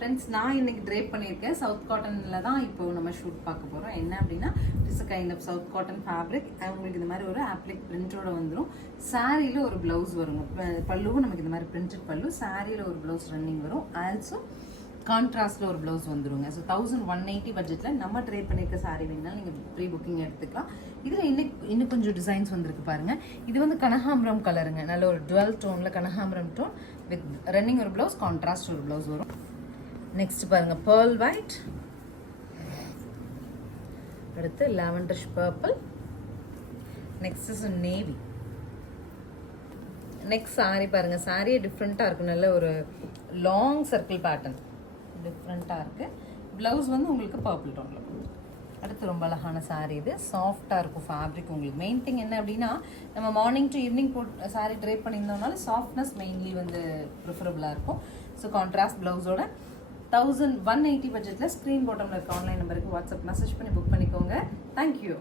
Friends, நான் இன்னைக்கு drape பண்ணியிருக்கேன். சவுத் காட்டனில் தான் இப்போ நம்ம ஷூட் பார்க்க போகிறோம். என்ன அப்படின்னா, it's kind of south cotton fabric. உங்களுக்கு இந்த மாதிரி ஒரு ஆப்ளிக் பிரிண்டோட வந்துடும். சாரியில் ஒரு ப்ளவுஸ் வருங்க. பல்லுவும் நமக்கு இந்த மாதிரி பிரிண்டட் பல்லு, சாரியில் ஒரு ப்ளவுஸ் ரன்னிங் வரும். ஆல்சோ கான்ட்ராஸ்டில் ஒரு ப்ளவுஸ் வந்துடுங்க. ஸோ 1180 பட்ஜெட்டில் நம்ம ட்ரை பண்ணியிருக்க சாரீ வேணும்னா நீங்கள் ப்ரீ புக்கிங் எடுத்துக்கலாம். இதில் இன்னும் கொஞ்சம் டிசைன்ஸ் வந்துருக்கு பாருங்கள். இது வந்து கனகாம்பரம் கலருங்க. நல்ல ஒரு டுவெல் டோனில் கனகாம்பரம் டோன் வித் ரன்னிங் ஒரு ப்ளவுஸ், கான்ட்ராஸ்ட் ஒரு ப்ளவுஸ் வரும். நெக்ஸ்ட் பாருங்கள், பேர்ல் ஒயிட், அடுத்து lavenderish purple, next is navy. Next sari பாருங்கள். சாரியே டிஃப்ரெண்ட்டாக இருக்கும். நல்ல ஒரு லாங் சர்க்கிள் பேட்டர்ன் டிஃப்ரெண்ட்டாக இருக்குது. ப்ளவுஸ் வந்து உங்களுக்கு பர்பிள் டோனில். அடுத்து ரொம்ப அழகான சாரீ. இது சாஃப்டாக இருக்கும் ஃபேப்ரிக். உங்களுக்கு மெயின் திங் என்ன அப்படின்னா, நம்ம morning to evening sari drape பண்ணியிருந்தோம்னால சாஃப்ட்னஸ் மெயின்லி வந்து ப்ரிஃபரபுளாக இருக்கும். ஸோ கான்ட்ராஸ்ட் ப்ளவுஸோட 1180 பட்ஜெட்டில் ஸ்க்ரீன் பாட்டமில் இருக்க ஆன்லைன் நம்பருக்கு வாட்ஸ்அப் மெசேஜ் பண்ணி புக் பண்ணிக்கோங்க. தேங்க்யூ.